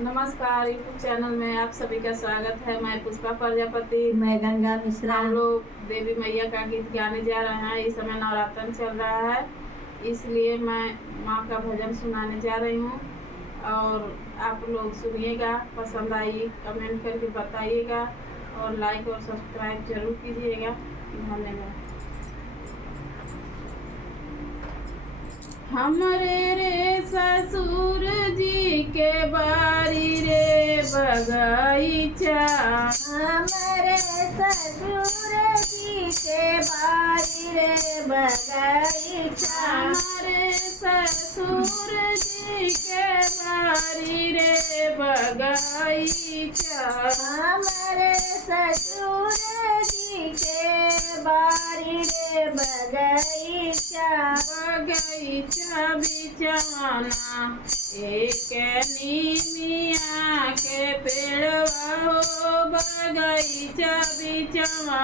नमस्कार, YouTube channel में आप सभी का स्वागत है। मैं पुष्पा प्रजापति। मैं गंगा मिश्रा। हम लोग देवी मैया का गीत गाने जा रहे हैं। इस समय नवरात्र चल रहा है, इसलिए मैं माँ का भजन सुनाने जा रही हूँ और आप लोग सुनिएगा। पसंद आई कमेंट करके बताइएगा और लाइक और सब्सक्राइब जरूर कीजिएगा। धन्यवाद। हमरे रे ससुर जी के बारी रे बगीचा, हमारे ससुर जी के बारी रे बगीचा, हमारे ससुर जी के बारी रे बगीचा, हमारे ससुर जी के बारी रे बगीचा, बगीचा बिछाना एक नीमिया के पेड़वा हो, बगीचा बिछाना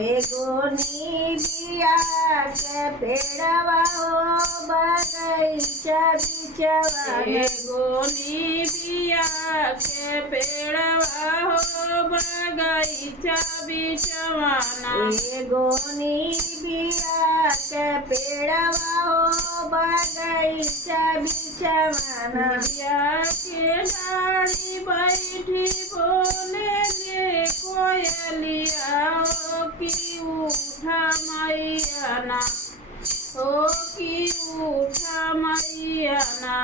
एगो नीबिया के पेड़वा हो, बगीचा बिछवाना, एगो नीबिया के पेड़वा हो, बगीचा बिछवाना, एगो नीबिया के पेड़वा हो, बगीचा बिछवाना, निबिया के डाली बैठी बोले गे कोयलिया हो कि उठा मैया ना, हो कि उठा मैया ना,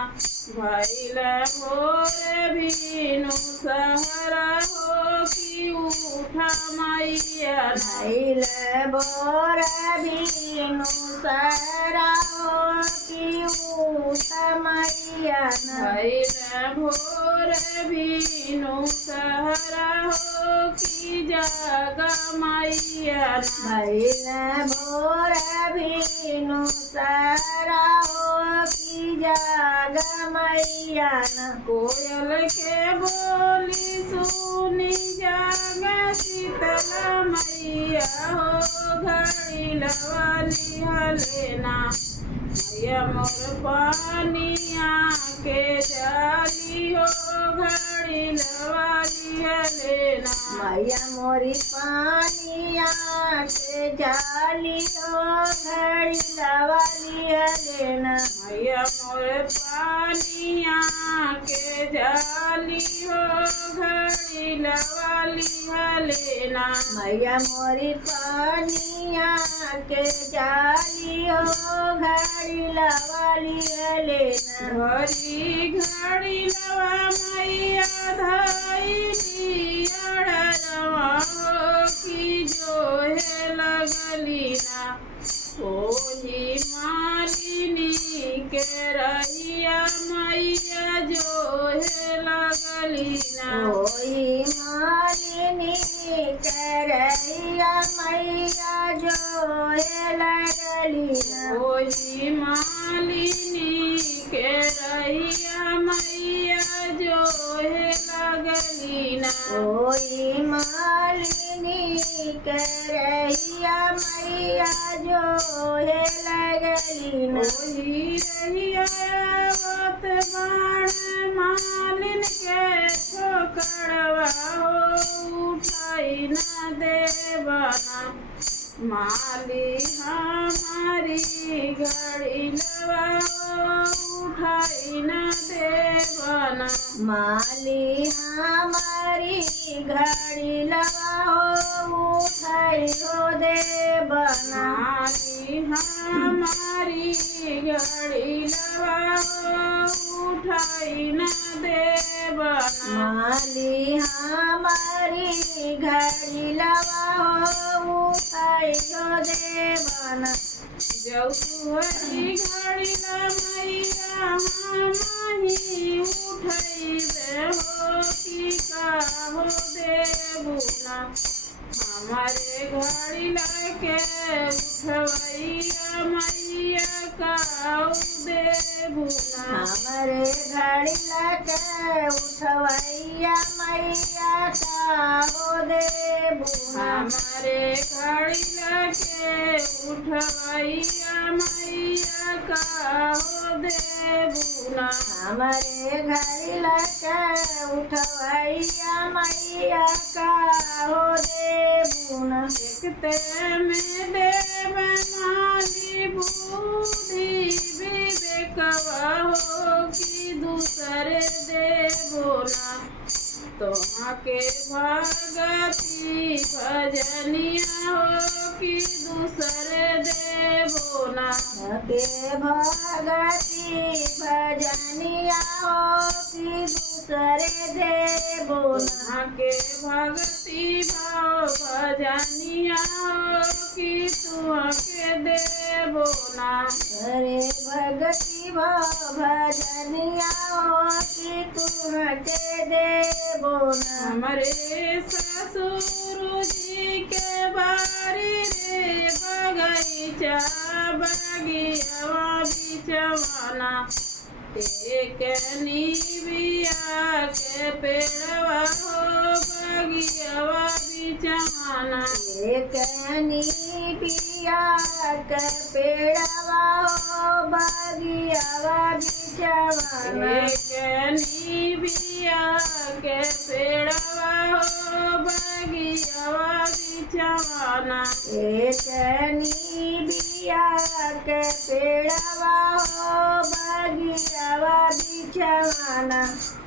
भैल भोर भीनु सहरा हो कि उठा मैया ना, भैल भोर भीनु सहरा हो कि उठा मैया ना, भैल भोर भीनु सहरा हो कि जागा मैया ना, भैल भोर भीनु सहरा हो कि जागा मैया ना, कोयल के बोली सुनी जागा शीतला मैया हो, घड़ी लवाली हलेना मैया मोर पानिया के जाली हो, घड़ी लवाली हलेना मैया मोरी पानिया के जाली हो, घड़ी लवाली हलेना, मैया मोर पानिया के जाली हो, घड़ी लवाली हलेना मैया मोरी पानिया के जाली हो, घड़ी लवाली हलेना, घड़ी घड़ी लवा मैया धाई अड़वा हो कि जो है लगली ना, ओही मालिनी के रहिया मैया जो है लगली ना, ओही मालिनी के रहिया मैया जो है लगली ना, ओही मालिनी के रहिया मैया जो है लगली ना, ओही मालिनी के रहिया मैया जो है लगली ना, ओही रहिया आवत बाण मालिन के ठोकरवा हो, उठाई ना देवाना माली हमारी घड़ी लवा हो, उठाई ना देवाना माली हमारी घड़ी लवा हो, उठाई हो देवना, माली हमारी घड़ी लवा हो, उठाई ना देवाना माली हमारी घड़ी लवा हो, उठाई हो देवना, जौ तुहरी घड़ी ला मैया हमाही उठैबे हो कि का हो देबुना, हमारे घड़ी ला के उठवैया मैया का देबुना, हमारे घड़ी लके उठवैया मैया का हो देबुना, हमारे घड़ी ला के उठवैया मैया का हो देबुना, हमारे घड़ी लके उठवैया मैया का हो देबुना। देखते में देव माली बुद्धि विवेकवा हो कि दूसरे देबो ना। तोहके भगति भजनिया हो कि दूसरे देबो ना। के भगति भजनिया हो कि दूसरे देबो ना। के भक्ति भाव भजनिया हो कि तुहके देबो ना। अरे भगति भाव भजनिया हो कि तुहके देबो ना। हमरे ससुर जी के बारी रे बगीचा बगियावा बिचवाना। एक निबिया के पेड़वा हो बगियावा बिचवाना। एक निबिया के पेड़वा हो बगियावा बिचवाना। एक निबिया के पेड़वा हो बगियावा बिचवाना। एक निबिया के पेड़वा हो बगियावा बिचवाना।